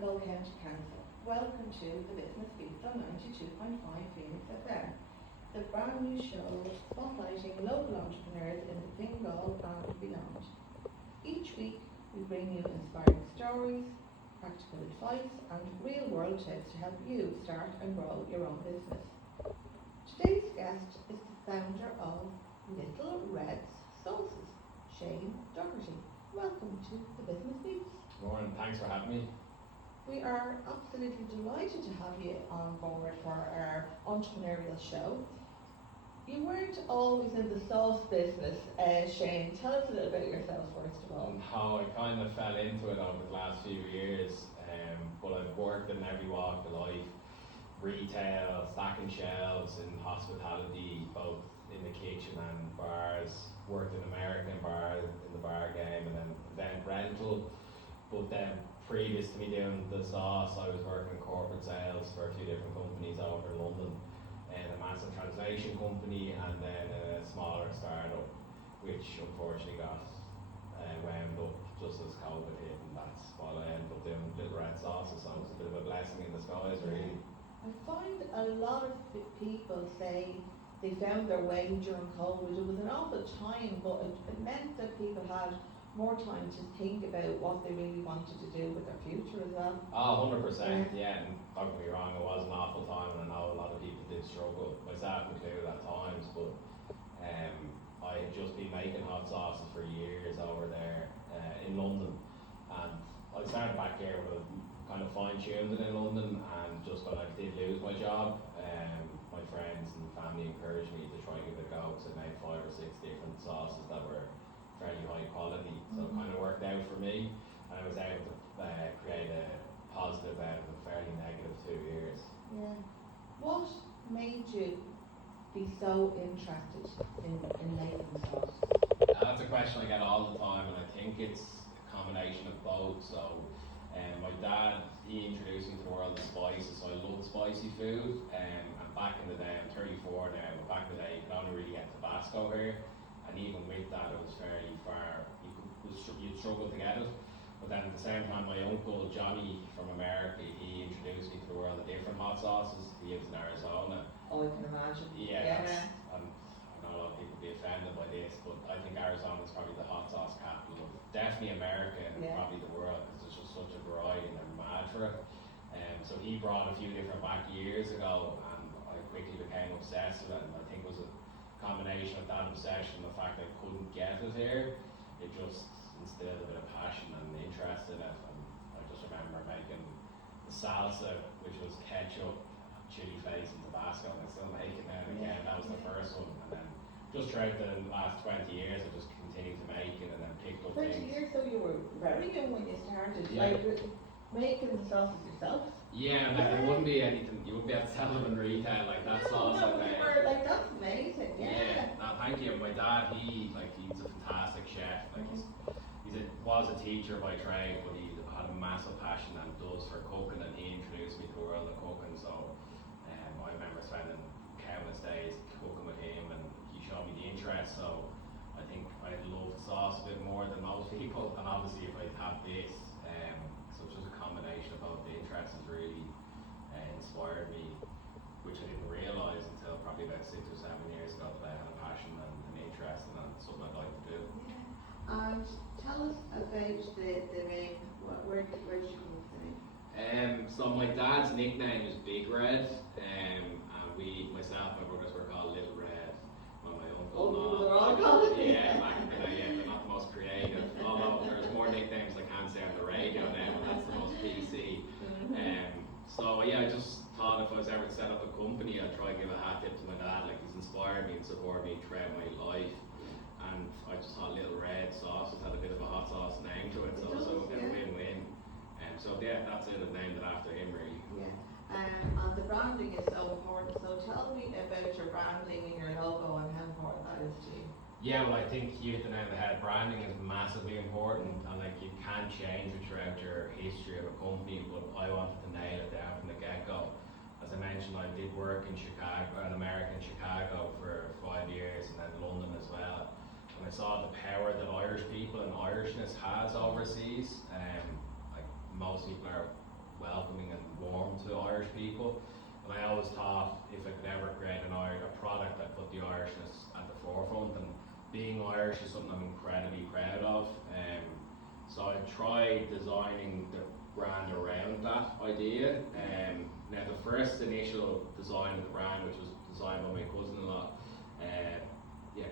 Fingal County Council. Welcome to the Business Beat on 92.5 Phoenix FM, the brand new show spotlighting local entrepreneurs in the Fingal and beyond. Each week we bring you inspiring stories, practical advice and real world tips to help you start and grow your own business. Today's guest is the founder of Little Red's Sauces, Shane Doherty. Welcome to the Business Beat. Morning, thanks for having me. We are absolutely delighted to have you on board for our entrepreneurial show. You weren't always in the sauce business, Shane. Tell us a little bit yourself first of all. How I kind of fell into it over the last few years, but I've worked in every walk of life, retail, stacking shelves in hospitality, both in the kitchen and bars, worked in American bars, in the bar game and then event rental. But then previous to me doing the sauce, I was working in corporate sales for a few different companies over in London, and a massive translation company and then a smaller startup, which unfortunately got wound up just as COVID hit, and that's what I ended up doing, Little Red Sauces. So it's a bit of a blessing in disguise, really. I find a lot of people say they found their way during COVID. It was an awful time, but it meant that people had more time to think about what they really wanted to do with their future as well. Oh, 100%, yeah, and don't get me wrong, it was an awful time, and I know a lot of people did struggle, myself included at times, but I had just been making hot sauces for years over there in London, and I started back here with kind of fine-tuned it in London, and just when I did lose my job, my friends and family encouraged me to try and give it a go, because I made 5 or 6 different sauces that were fairly high quality, so it kind of worked out for me, and I was able to create a positive out of a fairly negative 2 years. Yeah. What made you be so interested in making sauce? That's a question I get all the time, and I think it's a combination of both. So, my dad, he introduced me to the world of spices, so I love spicy food, and back in the day, I'm 34 now, but back in the day you could only really get Tabasco here. And even with that, it was fairly far, you'd struggle to get it. But then at the same time, my uncle Johnny from America, he introduced me to the world of different hot sauces. He lives in Arizona. Oh, I can imagine. Yeah. I know a lot of people will be offended by this, but I think Arizona is probably the hot sauce capital of definitely America and probably the world, because there's just such a variety and they're mad for it. So he brought a few different back years ago, and I quickly became obsessed with it, and I think it was a combination of that obsession, the fact that I couldn't get it here, it just instilled a bit of passion and interest in it. And I just remember making the salsa, which was ketchup, chili flakes and Tabasco, and I still make it now and again. That was the first one, and then just throughout the last 20 years I just continued to make it and then picked up 20 things. years, so you were very young when you started, Yeah. like making the sauces yourself? Yeah, like there wouldn't be anything, you wouldn't be able to sell them in retail like that sauce. No, you were like, that's amazing, Yeah, no, thank you. My dad, he's a fantastic chef. Like was a teacher by trade, but he had a massive passion and does for cooking, and he introduced me to the world of cooking. So I remember spending countless days cooking with him, and he showed me the interest. So I think I love sauce a bit more than most people, and obviously if I had this, so it's just a combination of both. The interest has really inspired me, which I didn't realise until probably about 6 or 7 years ago, that I had a passion and an interest in it, and something I'd like to do. Yeah. And tell us about the name. Where did you come with the name? So my dad's nickname is Big Red, and myself and my brothers were called Little Red. Well, my uncle, they're all called it. Yeah, back in the day, yeah, they're not the most creative. Although there's more nicknames I can't say on the radio now, and that's the most PC. So yeah, I just thought if I was ever to set up a company, I'd try and give a hat tip to my dad. Like, he's inspired me and supported me throughout my life, and I just thought Little Red Sauces had a bit of a hot sauce name to it, so it was a win-win. So yeah, that's it. I've named it after him, really. Yeah. And the branding is so important. So tell me about your branding and your logo and how important that is to you. Yeah, well, I think you hit the nail on the head. Branding is massively important, and like you can't change it throughout your history of a company, but I wanted to nail it down from the get-go. As I mentioned, I did work in Chicago, in America, in Chicago for 5 years, and then London as well. And I saw the power that Irish people and Irishness has overseas. Like most people are welcoming and warm to Irish people. And I always thought if I could ever create a product that put the Irishness at the forefront, and being Irish is something I'm incredibly proud of. So I tried designing the brand around that idea. Now the first initial design of the brand, which was designed by my cousin-in-law,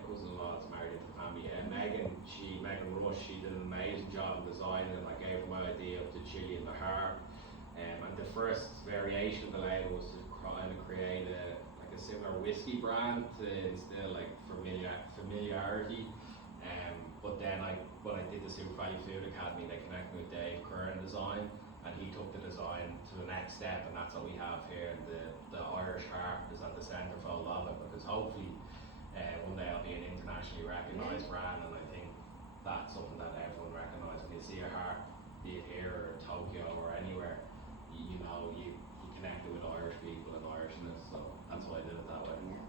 cousin-in-law is married into the family. Megan Rush, she did an amazing job of designing it. I gave her my idea of the chili and the heart. And the first variation of the label was to kind of create a similar whiskey brand to instill like familiarity. But then when I did the SuperValu Food Academy, they connected me with Dave Curran Design, and he took the design to the next step, and that's what we have here. The Irish heart is at the centerfold of it, because hopefully one day I'll be an internationally recognised brand, and I think that's something that everyone recognises. When you see a heart, be it here or Tokyo or anywhere, you connect it with Irish people and Irishness, so that's why I did it that way. Yeah.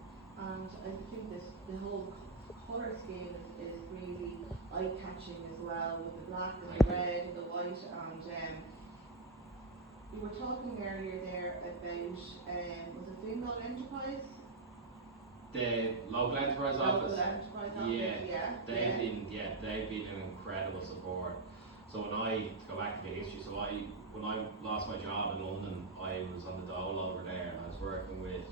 And I think the whole colour scheme is really eye-catching as well, with the black and the red and the white. And you were talking earlier there about was it Fingal Enterprise? The local enterprise office. They've been an incredible support. So when I go back to the history, when I lost my job in London, I was on the dole over there, and I was working with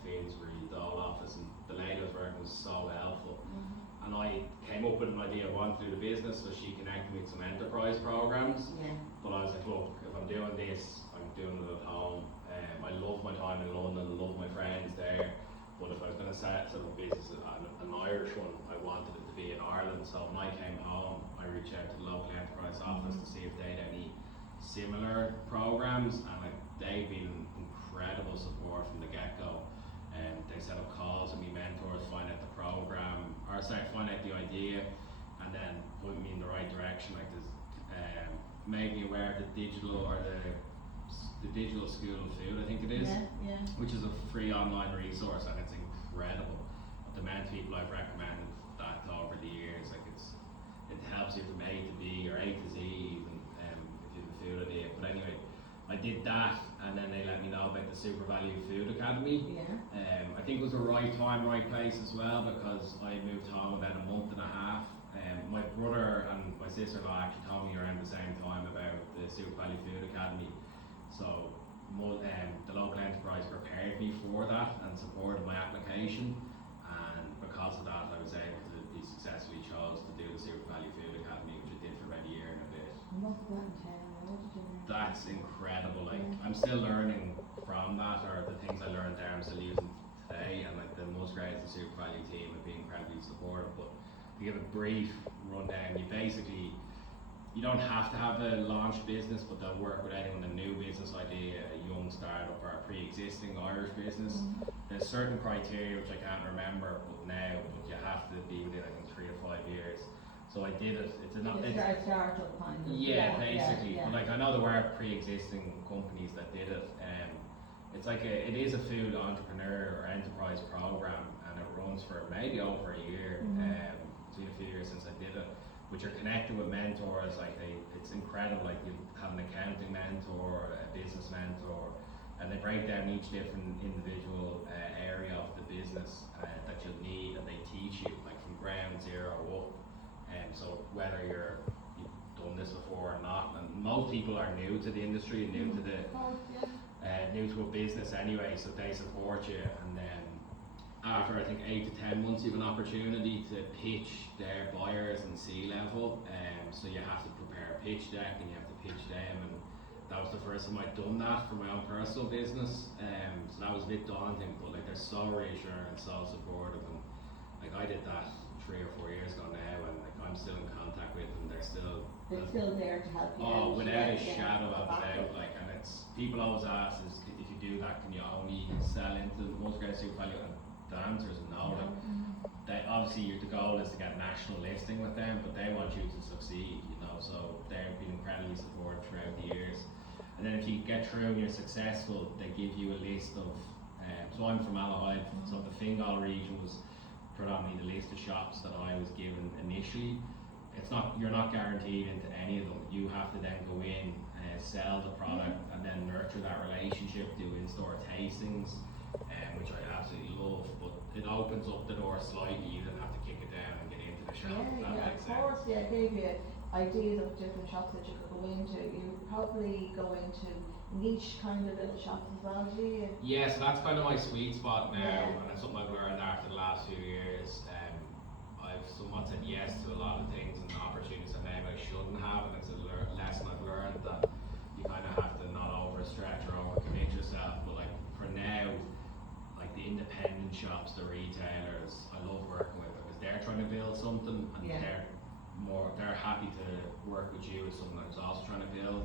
Finsbury Dole office, and the lady I was working with was so helpful. Mm-hmm. And I came up with an idea of wanting to do the business, so she connected me with some enterprise programs. Yeah. But I was like, look, if I'm doing this, I'm doing it at home. I love my time in London, I love my friends there. But if I was going to set up a business, an Irish one, I wanted it to be in Ireland. So when I came home, I reached out to the local enterprise office to see if they had any similar programs, and they've been incredible support from the get-go. And they set up calls with me mentors, find out the program, find out the idea, and then put me in the right direction. Like there's made me aware of the digital Digital School of Food, I think it is, which is a free online resource, and it's incredible. The amount of people I've recommended that to over the years, like it helps you from A to B or A to Z even, if you have a food idea. But anyway, I did that, and then they let me know about the SuperValu Food Academy. I think it was the right time, right place as well, because I moved home about a month and a half. My brother and my sister-in-law actually told me around the same time about the SuperValu Food Academy. So the local enterprise prepared me for that and supported my application, and because of that I was able to be successfully chosen to do the SuperValu Food Academy, which I did for about a year and a bit. That's incredible. Like I'm still learning from that, or the things I learned there I'm still using today, and like the most great is the SuperValu team have been incredibly supportive. But to give a brief rundown, you don't have to have a launched business, but they'll work with anyone, a new business idea, a young startup, or a pre-existing Irish business. There's certain criteria which I can't remember but you have to be within I think 3 or 5 years. So I did it. It's a startup kind of. Yeah, basically. But like I know there were pre-existing companies that did it. It's like it is a food entrepreneur or enterprise program, and it runs for maybe over a year. It's been a few years since I did it. But you're connected with mentors, it's incredible. Like you have an accounting mentor, a business mentor, and they break down each different individual area of the business that you'll need, and they teach you like from ground zero up. And so whether you've done this before or not, and most people are new to the industry, new to a business anyway, so they support you. And then after I think 8 to 10 months, you have an opportunity to pitch their buyers and C-level. So you have to prepare a pitch deck and you have to pitch them. And that was the first time I'd done that for my own personal business. So that was a bit daunting, but like they're so reassuring and so supportive. And like I did that 3 or 4 years ago now, and like I'm still in contact with them. They're still there to help you. Oh, without a shadow of a doubt. Like, and it's people always ask is if you do that, can you only sell into most great SuperValu? The answer is no. Like, they obviously the goal is to get national listing with them, but they want you to succeed, so they've been incredibly supportive throughout the years. And then if you get through and you're successful, they give you a list of so I'm from Malahide, so the Fingal region was predominantly the list of shops that I was given initially. You're not guaranteed into any of them. You have to then go in, sell the product, and and then nurture that relationship, do in-store tastings, which I absolutely love, but it opens up the door slightly. You don't have to kick it down and get into the shop. Yeah, of course, yeah, it gave you ideas of different shops that you could go into. You probably go into niche kind of little shops as well, do you? Yeah, so that's kind of my sweet spot now, Yeah. and that's something I've learned after the last few years. I've somewhat said yes to a lot of things and opportunities that maybe I shouldn't have, and it's a lesson I've learned that you kind of have to not overstretch or overcommit yourself. But like for now, like the independent shops, the retailers, I love working with because they're trying to build something, and they're happy to work with you as someone who's also trying to build.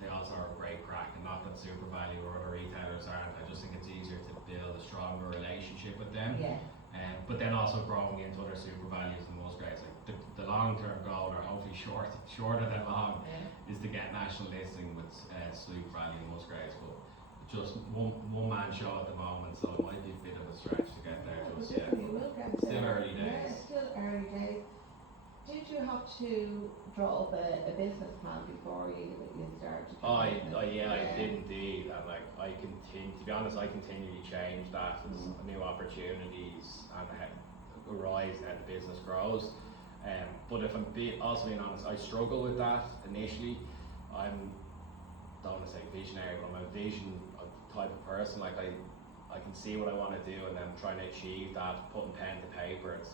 They also are a great crack, and not that SuperValu or other retailers aren't. I just think it's easier to build a stronger relationship with them. Yeah. But then also growing into other SuperValus and Musgraves. Like the long-term goal, or hopefully shorter than long, is to get national listing with SuperValu and Musgraves. But just one man show at the moment, so it might be a bit of a stretch to get there. Just yet. Still early days. Yeah, still early days. Did you have to draw up a business plan before you started? I did indeed, and like I continue. To be honest, I continually change that as new opportunities and arise and the business grows. But if I'm also being honest, I struggle with that initially. Don't want to say visionary, but I'm a vision type of person. Like I can see what I want to do, and then trying to achieve that, putting pen to paper. It's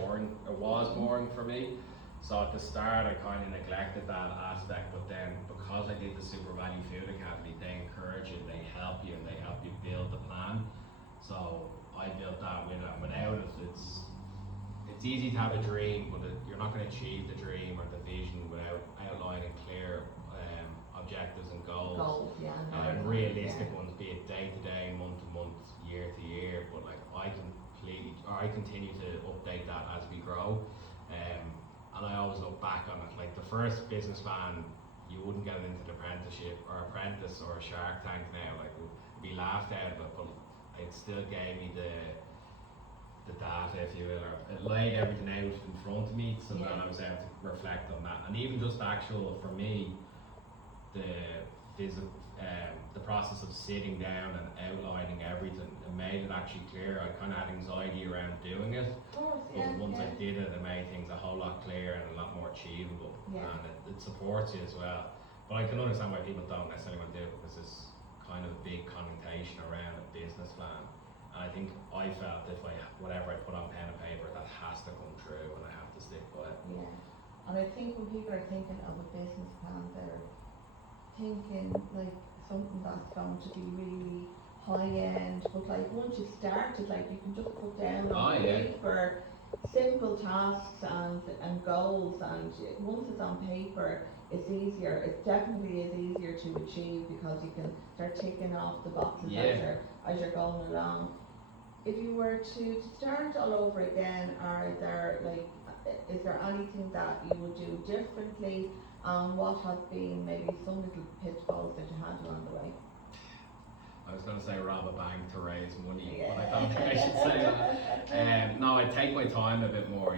boring. It was boring for me. So at the start I kind of neglected that aspect, but then because I did the SuperValu Food Academy, they encourage you, they help you, and they help you build the plan. So I built that with it. Without it, it's easy to have a dream, but you're not going to achieve the dream or the vision without outlining clear objectives and goals. And realistic ones, be it day to day, month to month, year to year. But like I continue to update that as we grow, and I always look back on it. Like the first business plan, you wouldn't get it into the apprenticeship or apprentice or a Shark Tank now. Like we'd be laughed out of it, but it still gave me the data, if you will, or it laid everything out in front of me, so then I was able to reflect on that. And even just for me, the process of sitting down and outlining everything, it made it actually clear. I kind of had anxiety around doing it, but once I did it, it made things a whole lot clearer and a lot more achievable, and it supports you as well. But I can understand why people don't necessarily want to do it, because there's kind of a big connotation around a business plan, and I think I felt if whatever I put on pen and paper, that has to come true and I have to stick by it. Yeah, and I think when people are thinking of a business plan, they're thinking like something that's going to be really high end, but like once you started, like you can just put down on paper simple tasks and goals, and once it's on paper, it's easier. It definitely is easier to achieve because you can start ticking off the boxes as you're going along. If you were to start all over again, is there anything that you would do differently? What have been maybe some little pitfalls that you had along the way? I was going to say rob a bank to raise money, but I don't think I should say that. No, I take my time a bit more,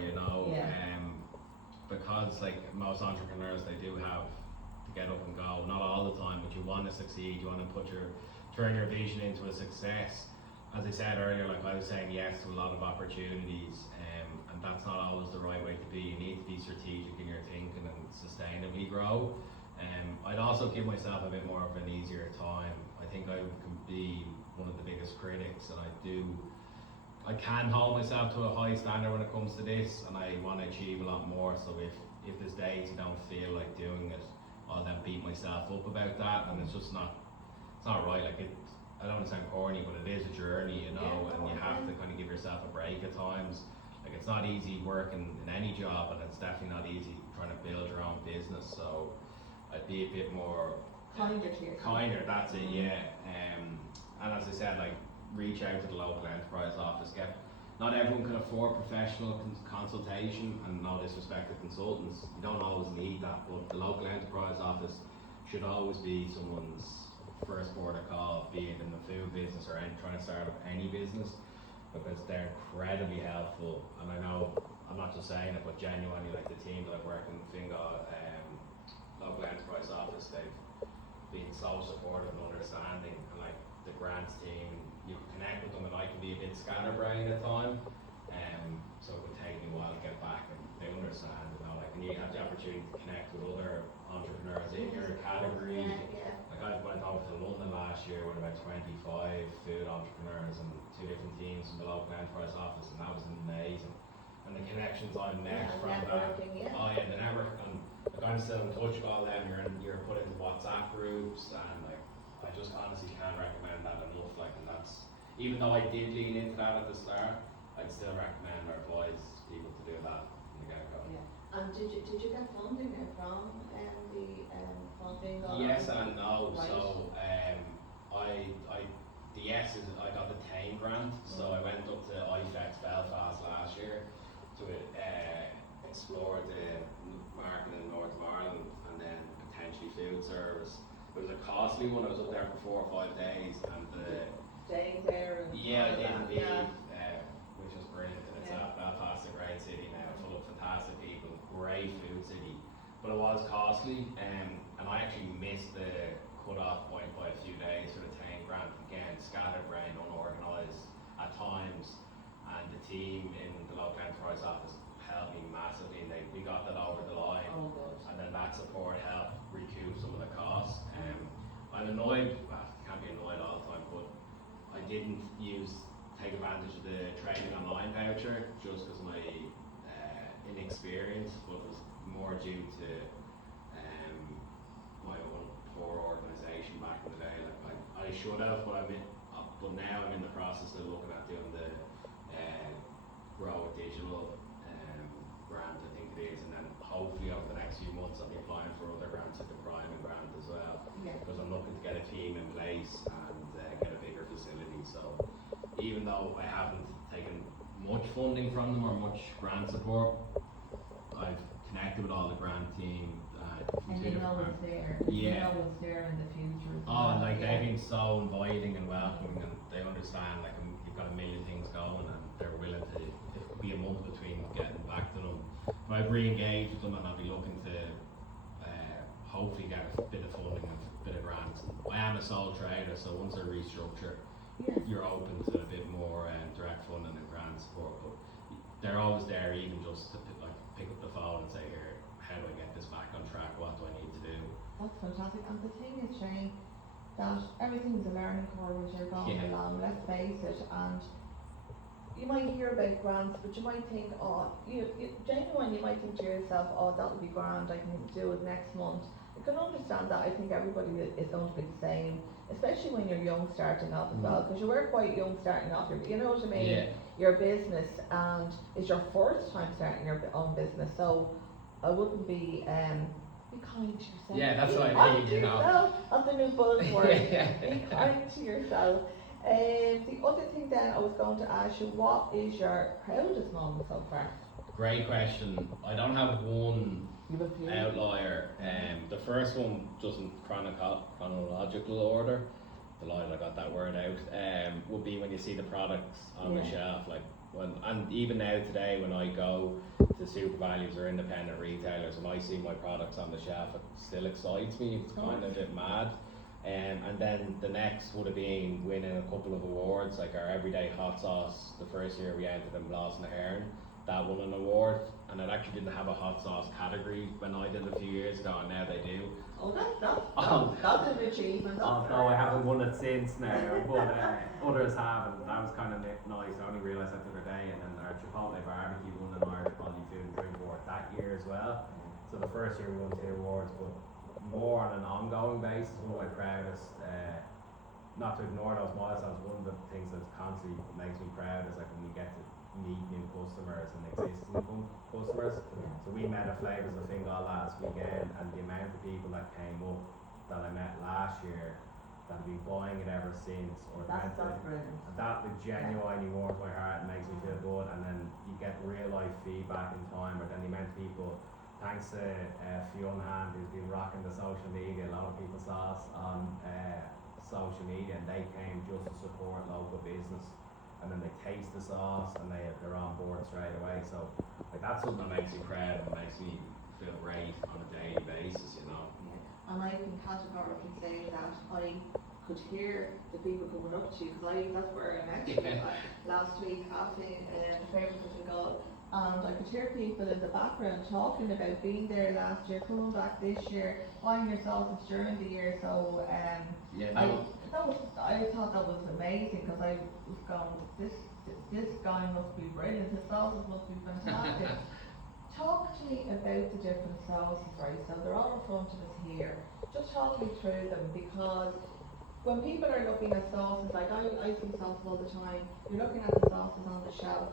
because like most entrepreneurs, they do have to get up and go. Not all the time, but you want to succeed. You want to turn your vision into a success. As I said earlier, like I was saying yes to a lot of opportunities, and that's not always the right way to be. You need to be strategic in your thinking and sustainably grow. I'd also give myself a bit more of an easier time. I think I can be one of the biggest critics, and I can hold myself to a high standard when it comes to this, and I want to achieve a lot more. So if there's days you don't feel like doing it, I'll then beat myself up about that, and it's not right. Like I don't want to sound corny, but it is a journey, and you have to kind of give yourself a break at times. Like it's not easy working in any job, and it's definitely not easy trying to build your own business. So I'd be a bit more kinder to yourself. Kinder, that's it, yeah. And as I said, like reach out to the local enterprise office. Not everyone can afford professional consultation, and no disrespect to consultants. You don't always need that, but the local enterprise office should always be someone's first port of call, be it in the food business or trying to start up any business, because they're incredibly helpful. And I know, I'm not just saying it, but genuinely, like the team that I've worked in Fingal local enterprise office, being so supportive and understanding, and like the grants team, you connect with them, and I can be a bit scatterbrained at times, so it would take me a while to get back, and they understand, you know, like, and you have the opportunity to connect with other entrepreneurs in your category. Like I went over to London last year with about 25 food entrepreneurs and 2 different teams from the local enterprise office, and that was amazing. And the connections I met from that, oh yeah, the network, and like I'm still in touch with all them. You're put into WhatsApp groups, and like I just honestly can't recommend that enough. Like, and that's, even though I did lean into that at the start, I'd still recommend or advise people to do that from the get go. Yeah. And did you get funding there from the funding? Yes and no. Right. So the yes is I got the Tame grant, so I went up to IFEX Belfast last year to explore the market in North of Ireland and then potentially food service. It was a costly one. I was up there for 4 or 5 days, and the staying there. And yeah, I did indeed, which was brilliant. And it's Belfast is a great city now, full of fantastic people, great food city, but it was costly, and I actually missed the cut-off point by a few days for the Tame grant. Again, scatterbrained, unorganised at times, and the team in the local enterprise office helped me massively, and we got that over the line. Oh, good. And then that support helped recoup some of the costs. I'm annoyed, well, can't be annoyed all the time, but I didn't take advantage of the trading online voucher just because of my inexperience, but it was more due to my own poor organisation back in the day. Like I should have, but now I'm in the process of looking at doing the Grow Digital grant, I think it is, and then hopefully over the next few months I'll be applying for other grants like the Prime grant as well, because I'm looking to get a team in place and get a bigger facility. So even though I haven't taken much funding from them or much grant support, I've connected with all the grant team. And you know it's there. Yeah. You know it's there in the future. Oh, like they've been so inviting and welcoming, and they understand like you've got a million things going, and they're willing to. It could be a month between getting back to them. But I've re-engaged with them, and I'll be looking to hopefully get a bit of funding and a bit of grants. I am a sole trader, so once I restructure, you're open to a bit more direct funding and grant support. But they're always there, even just to pick up the phone and say, here, how do I get this back on track? What do I need to do? That's fantastic. And the thing is, Shane, that everything's a learning curve as you're going along, let's face it. And you might hear about grants, but you might think, genuinely you might think to yourself, oh, that would be grand, I can do it next month. I can understand that. I think everybody is going to be the same, especially when you're young starting off as well, because you were quite young starting off, you know what I mean? Yeah. Your business, and it's your first time starting your own business, so I wouldn't be kind to yourself. Yeah, that's what I mean, you know. Yourself, that's the new buzzword. Be kind to yourself. The other thing then I was going to ask you, what is your proudest moment so far? Great question. I don't have one outlier. The first one, just in chronological order, delighted I got that word out, would be when you see the products on the shelf. Like and even now today when I go to SuperValus or independent retailers and I see my products on the shelf, it still excites me. It's kind of a bit mad. And then the next would have been winning a couple of awards, like our everyday hot sauce. The first year we entered in Blas na Herne, that won an award, and it actually didn't have a hot sauce category when I did it a few years ago, and now they do. Oh, that's an achievement. Although I haven't won it since now, but others have, and that was kind of nice. I only realised that the other day, and then our Chipotle barbecue won an Irish Quality Food and Drink Award that year as well. So the first year we won 2 awards, but more on an ongoing basis. One of my proudest, not to ignore those milestones, one of the things that constantly makes me proud is like when we get to meet new customers and existing customers. So we met at Flavours of Fingal last weekend, and the amount of people that came up that I met last year that have been buying it ever since, or that's brilliant. And that would genuinely warms my heart and makes me feel good. And then you get real life feedback in time, or then the amount of people. Thanks to Fionn, who's been rocking the social media. A lot of people saw us on social media, and they came just to support local business. And then they taste the sauce, and they're on board straight away. So like that's something that makes me proud and makes me feel great on a daily basis, you know. and I can categorically say that I could hear the people coming up to you, because that's where I met you last week having the favourite of the goal. And I could hear people in the background talking about being there last year, coming back this year, buying your sauces during the year. So I thought that was amazing, because I was going, this guy must be brilliant, his sauces must be fantastic. Talk to me about the different sauces, right? So they're all in front of us here. Just talk me through them, because when people are looking at sauces, like I see sauces all the time, you're looking at the sauces on the shelf.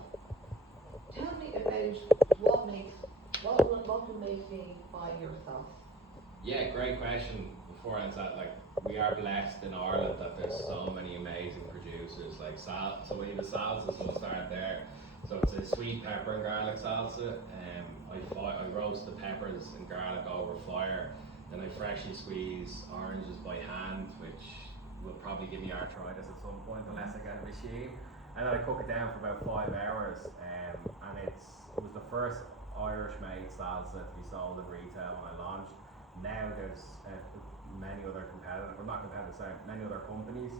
Tell me about what will make me buy your sauce. Yeah, great question. Before I answer that, like, we are blessed in Ireland that there's so many amazing producers. Like so we have the salsas, we'll start there. So it's a sweet pepper and garlic salsa. I roast the peppers and garlic over fire. Then I freshly squeeze oranges by hand, which will probably give me arthritis at some point unless I get a machine. And then I cook it down for about 5 hours. And it was the first Irish-made salsa to be sold in retail when I launched. Now there's many other many other companies.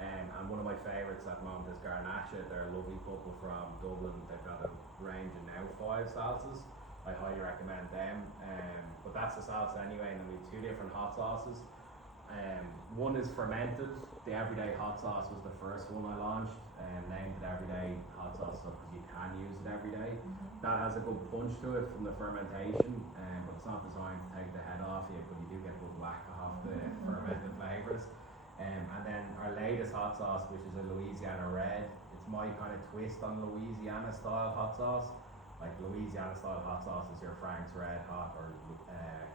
And one of my favourites at the moment is Garnacha. They're a lovely couple from Dublin. They've got a range of now 5 salsas. I highly recommend them. But that's the salsa anyway, and then we have 2 different hot sauces. One is fermented. The everyday hot sauce was the first one I launched, named it everyday hot sauce because you can use it every day. That has a good punch to it from the fermentation, but it's not designed to take the head off you, but you do get a good whack off the fermented flavours. And then our latest hot sauce, which is a Louisiana Red, it's my kind of twist on Louisiana style hot sauce. Like Louisiana style hot sauce is your Frank's Red Hot or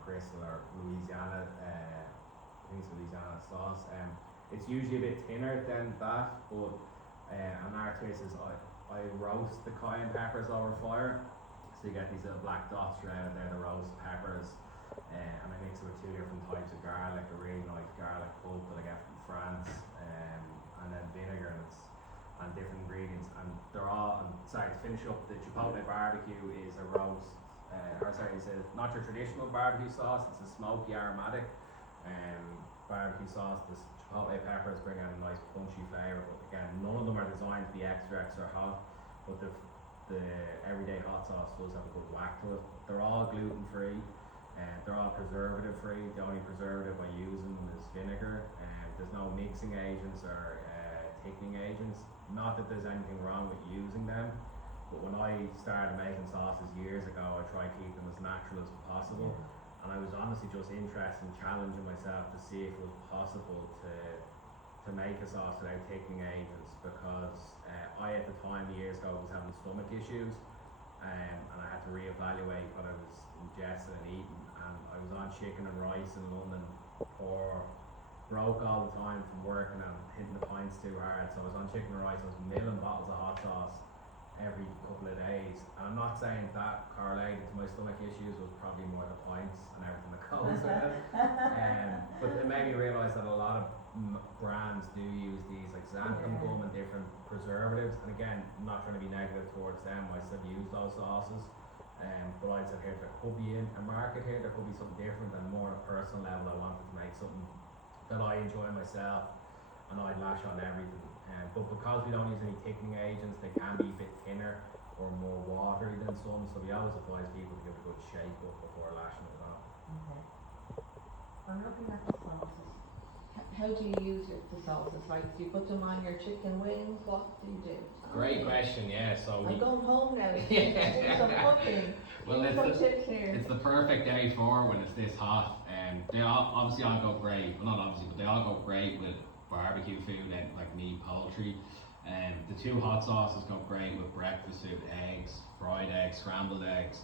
Crystal or Louisiana. I think it's Louisiana sauce. It's usually a bit thinner than that, but and our twist is I roast the cayenne peppers over fire, so you get these little black dots around there, the roast peppers, and I mix it with 2 different types of garlic, a really nice garlic pulp that I get from France, and then vinegar and different ingredients, and they're all. To finish up, the Chipotle barbecue is a roast, it's not your traditional barbecue sauce. It's a smoky aromatic barbecue sauce. The Chipotle peppers bring out a nice punchy flavour, but again, none of them are designed to be extra hot. But the everyday hot sauce does have a good whack to it. They're all gluten free, and they're all preservative free. The only preservative I use them is vinegar, and there's no mixing agents or thickening agents. Not that there's anything wrong with using them, but when I started making sauces years ago, I try to keep them as natural as possible. And I was honestly just interested in challenging myself to see if it was possible to make a sauce without thickening agents, because I at the time years ago was having stomach issues, and I had to reevaluate what I was ingesting and eating, and I was on chicken and rice in London, broke all the time from working and hitting the pints too hard. So I was on chicken and rice. I was milling bottles of hot sauce every couple of days. And I'm not saying that correlated to my stomach issues, was probably more the pints and everything that goes with it. But it made me realise that a lot of brands do use these, like xanthan gum and different preservatives. And again, I'm not trying to be negative towards them. I still use those sauces. But I said here, there could be a market here. There could be something different, and more on a personal level. I wanted to make something that I enjoy myself, and I'd lash on everything. But because we don't use any thickening agents, they can be a bit thinner or more watery than some, so we always advise people to give a good shake up before lashing it on. Okay. I'm looking at the sauces. How do you use the sauces? Like, do you put them on your chicken wings? What do you do? Great question, yeah. So I'm going home now. Do some cooking. Well, It's the perfect day for when it's this hot. They all go great. Well, not obviously, but they all go great with barbecue food and like meat, poultry. The 2 hot sauces go great with breakfast food, eggs, fried eggs, scrambled eggs.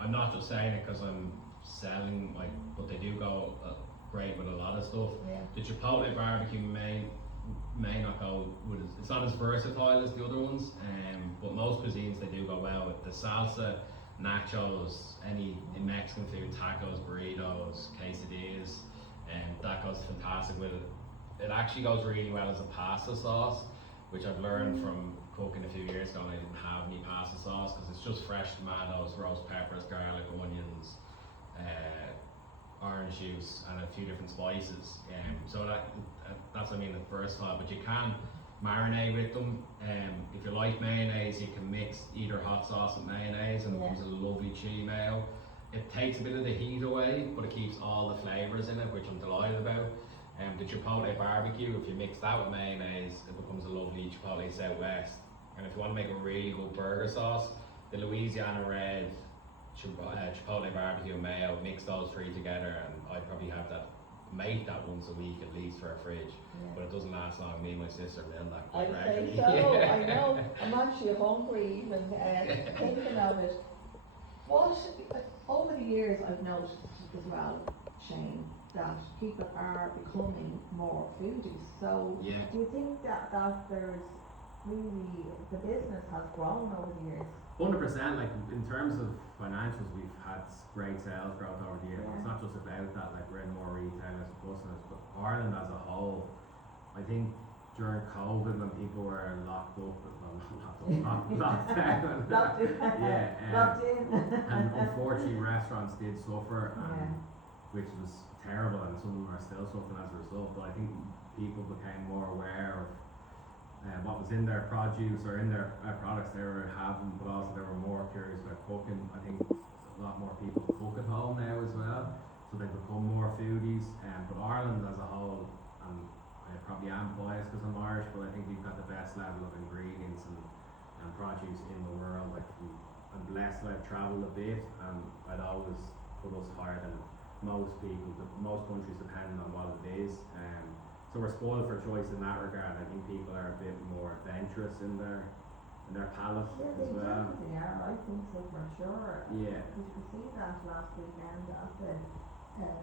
I'm not just saying it because I'm selling, but they do go great with a lot of stuff. Yeah. The Chipotle barbecue may not go with it's not as versatile as the other ones, but most cuisines they do go well with the salsa, nachos, any Mexican food, tacos, burritos, quesadillas, and that goes fantastic with it. It actually goes really well as a pasta sauce, which I've learned from cooking a few years ago, and I didn't have any pasta sauce because it's just fresh tomatoes, roast peppers, garlic, onions, orange juice and a few different spices. So that's what I mean the first time. But you can marinate with them. If you like mayonnaise, you can mix either hot sauce with mayonnaise and it becomes a lovely chili mayo. It takes a bit of the heat away, but it keeps all the flavours in it, which I'm delighted about. The chipotle barbecue, if you mix that with mayonnaise, it becomes a lovely chipotle southwest. And if you want to make a really good burger sauce, the Louisiana red, chipotle barbecue and mayo, mix those three together, and I'd probably make that once a week at least for a fridge. But it doesn't last long. Me and my sister meal that I regularly. say so, I know. I'm actually hungry even thinking of it. What, over the years I've noticed as well, Shane, that people are becoming more foodies. So do you think that there's really, the business has grown over the years? 100%, like in terms of financials, we've had great sales growth over the years. It's not just about that, like we're in more retailers and customers, but Ireland as a whole, I think during COVID when people were locked up, locked down. Locked in. Locked in. And unfortunately restaurants did suffer, which was terrible, and some of them are still suffering as a result. But I think people became more aware of what was in their produce or in their products they were having, but also they were more curious about cooking. I think a lot more people cook at home now as well, so they become more foodies. But Ireland as a whole, and I probably am biased because I'm Irish, but I think we've got the best level of ingredients and produce in the world. Like I'm blessed that I've travelled a bit, and I'd always put us higher than most people. Most countries depending on what it is. So we're spoiled for choice in that regard. I think people are a bit more adventurous in their palate as well. They are, I think so for sure. Yeah. You could see that last weekend at the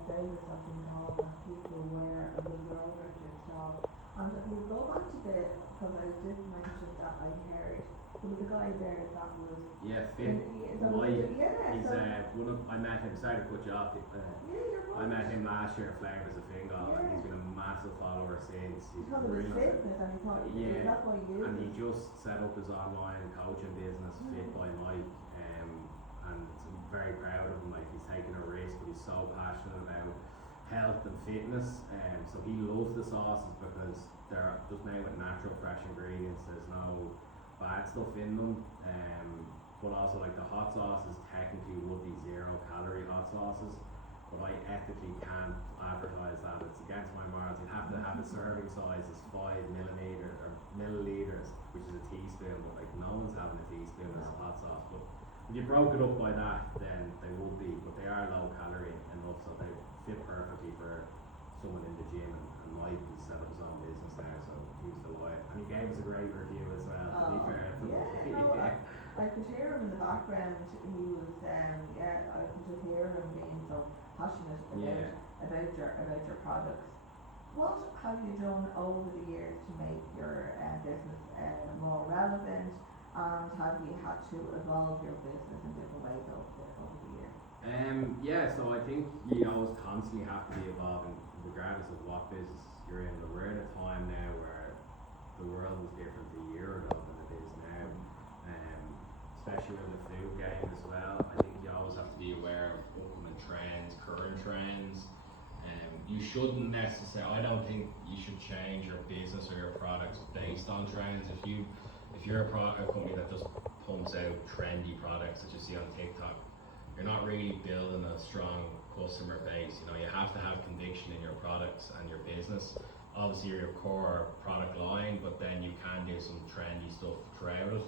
Vegas of Bengal, that people were a big yogurt and stuff. And we'll go back to because I did mention that I heard there was a guy there that was Finn. He's I met him. Sorry to put you off. I met him last year at Flavours of Fingal, and he's been a massive follower since. He's because of his fitness, and he thought that's why he and he just set up his online coaching business, Fit by Mike, and I'm very proud of him. Like he's taking a risk, but he's so passionate about health and fitness, and so he loves the sauces because they're just made with natural, fresh ingredients. There's no bad stuff in them, but also like the hot sauces technically would be 0-calorie hot sauces, but I ethically can't advertise that. It's against my morals. You have to have the serving size as 5 milliliters, which is a teaspoon, but like no one's having a teaspoon as a hot sauce. But if you broke it up by that, then they would be, but they are low calorie enough, so they fit perfectly for someone in the gym. And Mike has set up his own business now, so he was delighted, and he gave us a great review as well. To be fair, I could hear him in the background. He was, I could just hear him being so passionate about your products. What have you done over the years to make your business more relevant, and have you had to evolve your business in different ways over the years? So I think you always constantly have to be evolving, regardless of what business you're in. But we're at a time now where the world was different a year ago than it is now, especially with the food game as well. I think you always have to be aware of upcoming trends, current trends. You shouldn't necessarily, I don't think you should change your business or your products based on trends. If you're a company that just pumps out trendy products that you see on TikTok, you're not really building a strong customer base. You know, you have to have conviction in your products and your business. Obviously your core product line, but then you can do some trendy stuff throughout it.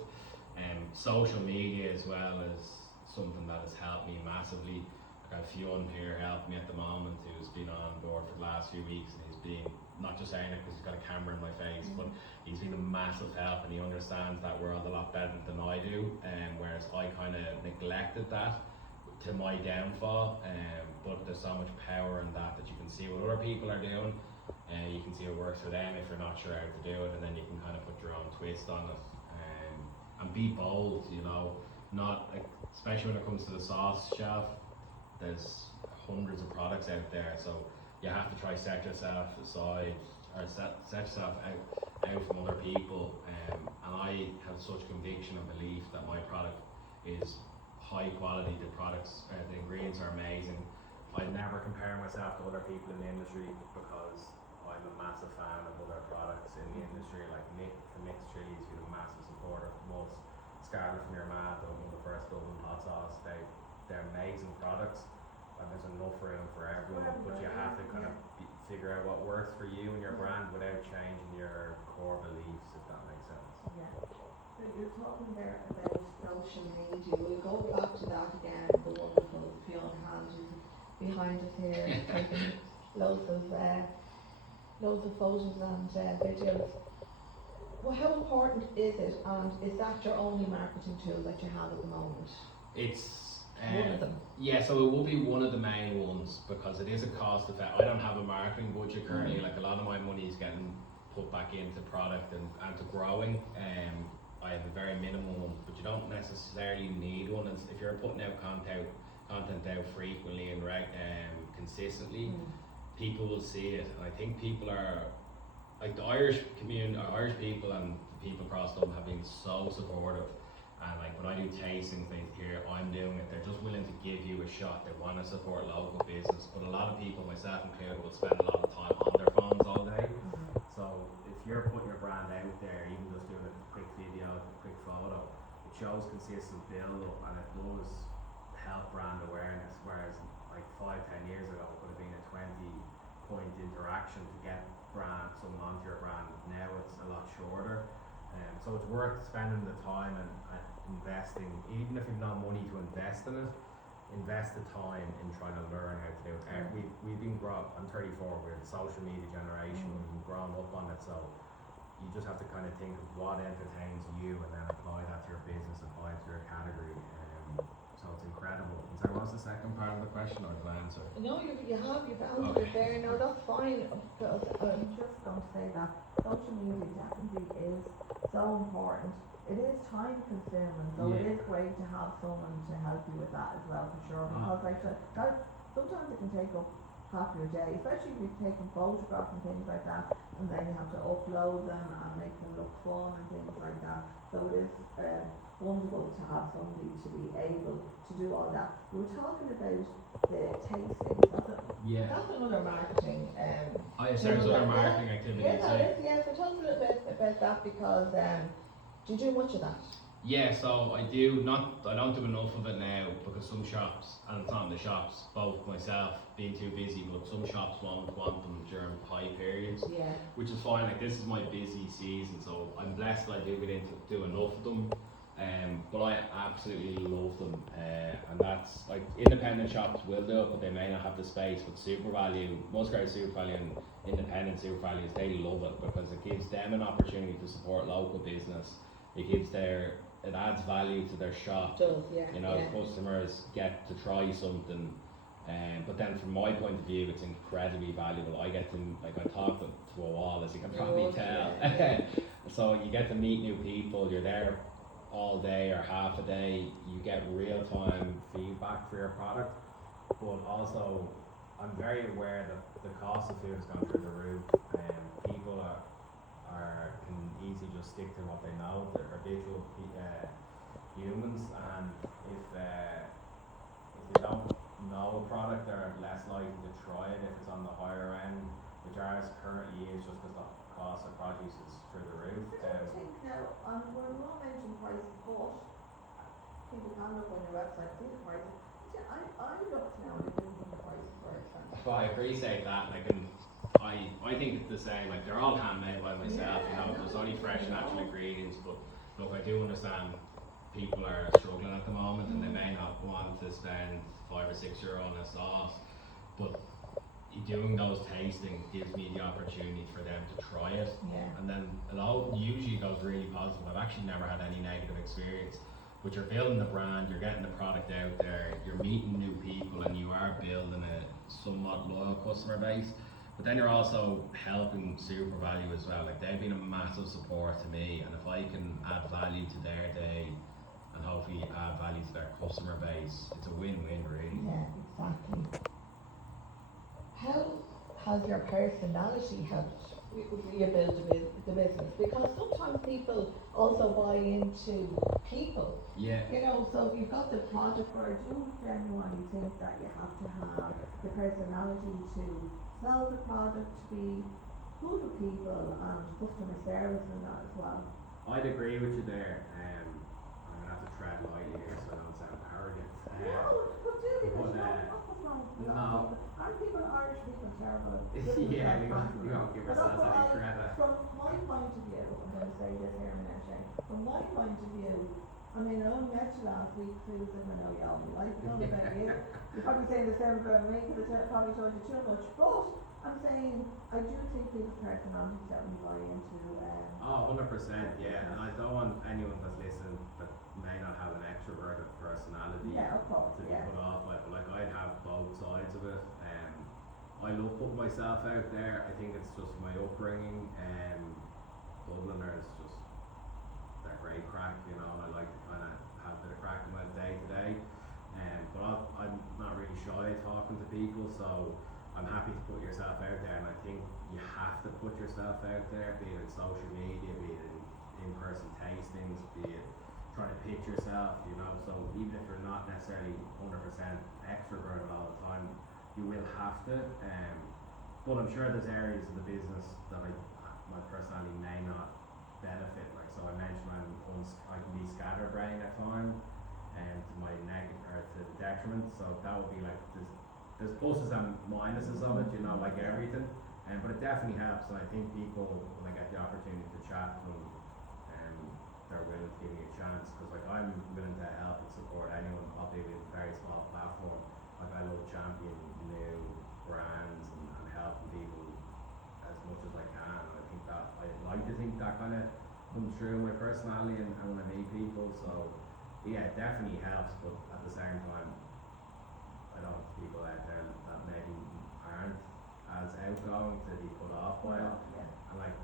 Social media as well is something that has helped me massively. I've got a few on here helping me at the moment who's been on board for the last few weeks, and he's been, not just saying it because he's got a camera in my face, but he's been a massive help, and he understands that world a lot better than I do, whereas I kind of neglected that to my downfall, but there's so much power in that you can see what other people are doing, and you can see what works for them if you're not sure how to do it, and then you can kind of put your own twist on it, and be bold, you know, not like, especially when it comes to the sauce shelf, there's hundreds of products out there, so you have to try set yourself aside, or set yourself out from other people, and I have such conviction and belief that my product is high quality. The products, the ingredients are amazing. I never compare myself to other people in the industry because I'm a massive fan of other products in the industry, like the mixed chilies, you're a massive supporter of us. Scarlet from your mad, one of the first Dublin hot sauce, they're amazing products, and there's enough room for everyone, but you have to kind of figure out what works for you and your brand without changing your core beliefs, if that makes sense. Yeah. So you're talking there about social media. We'll go back to that again. The wonderful Fiona Hand who's behind us here, taking loads of photos and videos. Well, how important is it, and is that your only marketing tool that you have at the moment? It's One of them. yeah, so it will be one of the main ones because it is a cost effect. I don't have a marketing budget currently. Like a lot of my money is getting put back into product and to growing. I have a very minimal one, but you don't necessarily need one. If you're putting out content out frequently and consistently, people will see it. And I think people are like the Irish community, Irish people and the people across Dublin have been so supportive. And like when I do tastings, they hear I'm doing it, they're just willing to give you a shot. They want to support local business. But a lot of people, myself included, will spend a lot of time on their phones all day. So if you're putting your brand out there, even just doing a quick video, a quick photo, it shows consistent build up and it does help brand awareness. Whereas like 5-10 years ago, it could have been a 20-point interaction to get someone onto your brand. Now it's a lot shorter. So it's worth spending the time and investing, even if you've no money to invest in it, invest the time in trying to learn how to do it. We've been I'm 34, we're the social media generation, we've been grown up on it, so you just have to kind of think of what entertains you and then apply that to your business, apply it to your category. So it's incredible. And so what's the second part of the question or the answer? No, you've answered it there. No, that's fine. Because I'm just going to say that social media definitely is so important. It is time consuming, so it is great to have someone to help you with that as well, for sure. Because like that, sometimes it can take up half your day, especially if you're taking photographs and things like that, and then you have to upload them and make them look fun and things like that. So it is wonderful to have somebody to be able to do all that. We were talking about the tasting. That's another marketing. There's other marketing activities. Yeah, that is. Yeah, so tell us a little bit about that because do you do much of that? Yeah, so I do not. I don't do enough of it now because some shops, and it's not in the shops, both myself being too busy, but some shops won't want them during high periods. Yeah. Which is fine. Like this is my busy season, so I'm blessed that I do get into do enough of them. But I absolutely love them, and that's like independent shops will do it, but they may not have the space. But SuperValu, Musgrave SuperValu, and independent SuperValus, they love it because it gives them an opportunity to support local business. It adds value to their shop. It does, yeah. You know, yeah. customers get to try something. But then from my point of view, it's incredibly valuable. I get to, like, I talk to a wall, as you can probably tell. Yeah. So you get to meet new people, you're there all day or half a day, you get real-time feedback for your product. But also, I'm very aware that the cost of food has gone through the roof, and people can easily just stick to what they know. They're habitual humans, and if they don't know a product, they're less likely to try it if it's on the higher end, which ours currently is, just because the cost of produce is through the roof. I don't think now, we're not mentioning prices, but people can look on your website, see the prices. I looked now and didn't think the prices were expensive. Well, I appreciate that. Like, and I think it's the same. Like, they're all handmade by myself. You know, there's only fresh natural ingredients. But look, I do understand people are struggling at the moment, and they may not want to spend €5 or €6 on a sauce. But doing those tastings gives me the opportunity for them to try it. Yeah. And then it all usually goes really positive. I've actually never had any negative experience. But you're building the brand, you're getting the product out there, you're meeting new people, and you are building a somewhat loyal customer base. But then you're also helping SuperValu as well. Like, they've been a massive support to me, and if I can add value to their day and hopefully add value to their customer base, it's a win-win, really. Yeah, exactly. How has your personality helped you build the business, because sometimes people also buy into people. Yeah. You know, so you've got the product, but I do genuinely think that you have to have the personality to sell the product, to be good with people and customer service and that as well. I'd agree with you there. I'm gonna have to tread lightly here so I don't sound arrogant. No, but do, because but, what's wrong with no. Aren't people, Irish people, terrible? Yeah, we don't give ourselves any credit. From my point of view, I'm going to say this here in a minute, Shane. From my point of view, I mean, I only met you last week, Susan, I know you all like, I don't know about you. You're probably saying the same about me, because I probably told you too much, but I'm saying, I do think people's personalities that we buy into. Oh, 100%, yeah. And I don't want anyone that's listening that may not have an extroverted personality Yeah, of course, to be yeah. put off by it, but like I'd have both sides of it. I love putting myself out there. I think it's just my upbringing. Dubliners just, they're great crack, you know, and I like to kind of have a bit of crack in my day to day. But I'm not really shy talking to people, so I'm happy to put yourself out there, and I think you have to put yourself out there, be it in social media, be it in in-person tastings, be it trying to pitch yourself, you know, so even if you're not necessarily 100% extroverted all the time, you will have to, but I'm sure there's areas of the business that my personality may not benefit, like, so I mentioned I can be scatterbrained at times, to my negative, or to the detriment, so that would be like, there's pluses and minuses of it, you know, like everything, but it definitely helps, and I think people, when I get the opportunity to chat to them, they're willing to give me a chance, because like I'm willing to help and support anyone, albeit with a very small platform. Like I love championing new brands and helping people as much as I can, and I think that, I'd like to think that kind of comes through my personality and when I meet people, so yeah, it definitely helps, but at the same time, I don't want people out there that maybe aren't as outgoing to be put off by it. And like,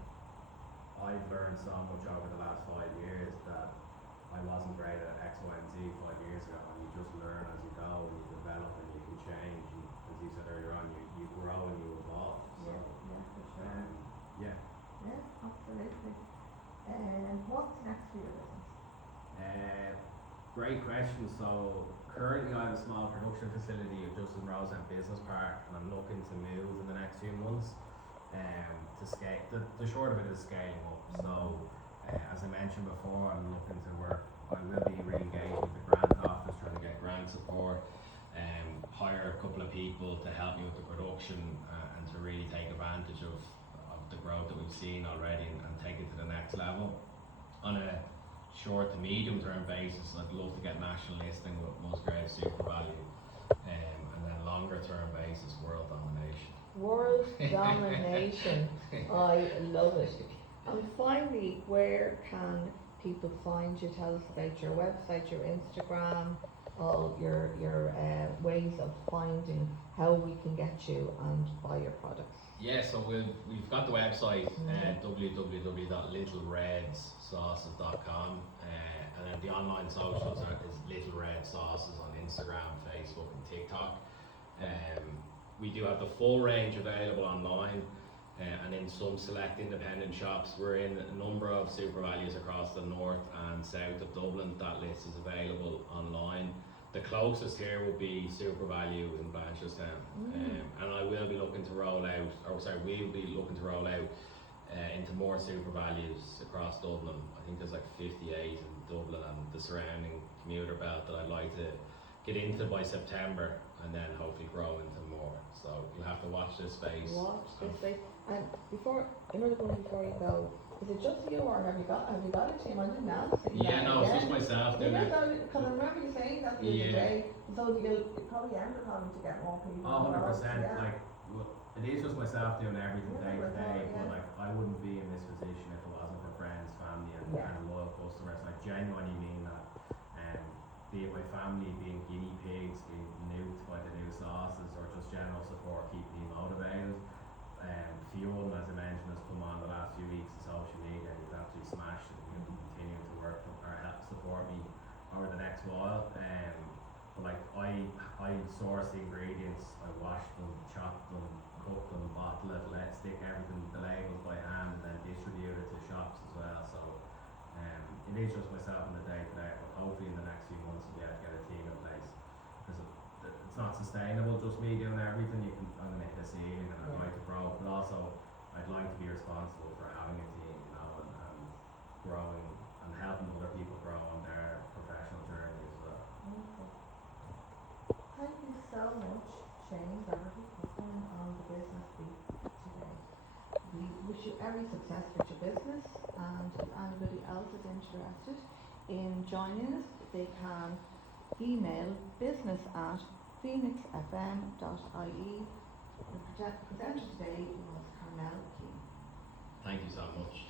I've learned so much over the last 5 years that I wasn't great at X, Y, and Z 5 years ago, and you just learn as you go, and you develop, and you can change, and as you said earlier on, you grow and you evolve. So, Yeah, for sure. yeah. Yeah, absolutely. And what's next for your business? Great question. So currently I have a small production facility just in Roseland Business Park, and I'm looking to move in the next few months to scale. The short of it is scaling up. So as I mentioned before, I'm looking to work. I will be re-engaging with the grant office, trying to get grant support, hire a couple of people to help me with the production, and to really take advantage of the growth that we've seen already, and take it to the next level. On a short to medium term basis, I'd love to get national listing with Musgrave SuperValu, and then longer term basis, world domination. World domination. I love it. And finally, where can people find you? Tell us about your website, your Instagram, all your ways of finding how we can get you and buy your products. Yeah, so we've got the website, www.littleredsauces.com, and then the online socials is Little Red Sauces on Instagram, Facebook, and TikTok. We do have the full range available online, and in some select independent shops. We're in a number of SuperValus across the north and south of Dublin. That list is available online. The closest here will be SuperValu in Blanchardstown, and I will be looking to roll out, we'll be looking to roll out into more SuperValus across Dublin. I think there's like 58 in Dublin and the surrounding commuter belt that I'd like to get into by September, and then hopefully grow into more. So you'll have to watch this space. Watch this space. And another one before you go, is it just you, or have you got a team? I didn't ask. Yeah, no, it's just myself doing it. Because I remember you saying that the other day. So you'll probably end up having to get more people. 100%. Yeah. Like, well, it is just myself doing everything Yeah, day to day. yeah. But like, I wouldn't be in this position if it wasn't for friends, family, and kind of loyal customers. And I genuinely mean that. Be it my family being guinea pigs, being nuked by the new sauces, or just general support, keeping me motivated. Fuel, as I mentioned, has come on the last few weeks in social media. He's absolutely smashed it. He'll be continuing to work or help support me over the next while. But like, I source the ingredients, I wash them, chop them, cook them, bottle it, stick everything, the labels by it's just myself in the day today, but hopefully in the next few months we'll be able to get a team in place. Because it's not sustainable just me doing everything. I'm going to hit a ceiling and I'd like to grow, but also I'd like to be responsible for having a team, you know, and growing and helping other people grow on their professional journey as well. Thank you so much, Shane Doherty, for coming on the Business Beat today. We wish you every success with your business, and if anybody else is interested in joining us, they can email business@phoenixfm.ie. The presenter today was Carmel Keane. Thank you so much.